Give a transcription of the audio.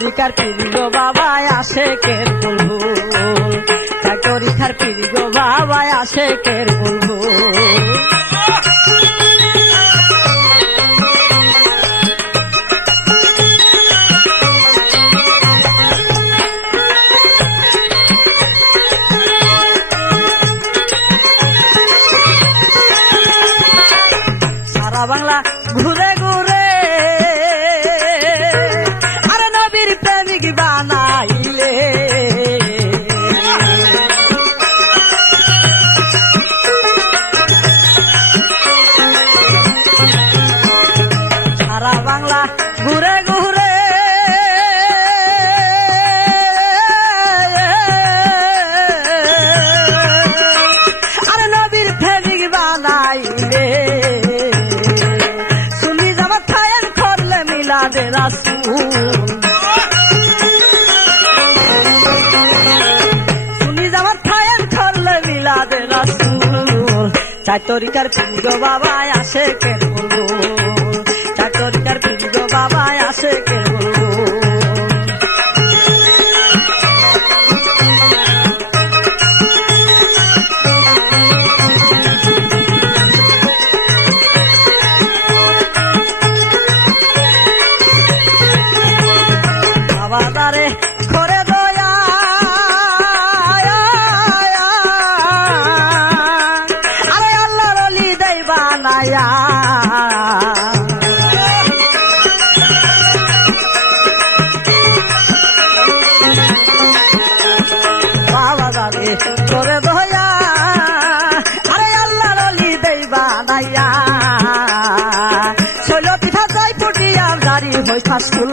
তরিকার পীর গো বাবা আশেকের বুলবুল, চার তরিকার পীর গো বাবা আশেকের বুলবুল। সারা বাংলা ঘুরে ঘুরে আরে নবীর প্রেমিক বানাইলে, সারা বাংলা ঘুরে ঘুরে আরে নবীর প্রেমিক বানাইলে, সুন্নি জামাত কায়েম করলে মিলাদে রাসূল, সুন্নি জামাত কায়েম করলে মিলাদে রাসূল। চার তরিকার পীর গো বাবা আশেকের বুলবুল, চার তরিকার পীর গো বাবা আশেকের বুলবুল। বাবা তারে করে দয়া আরে আল্লাহর ওলি দেই বানায়া, বাবা তারে করে দয়া আরে আল্লাহর ওলি দেই বানায়া, ষোলো পিঠা জয় ফুটিয়া জারি হই ফাসফুল।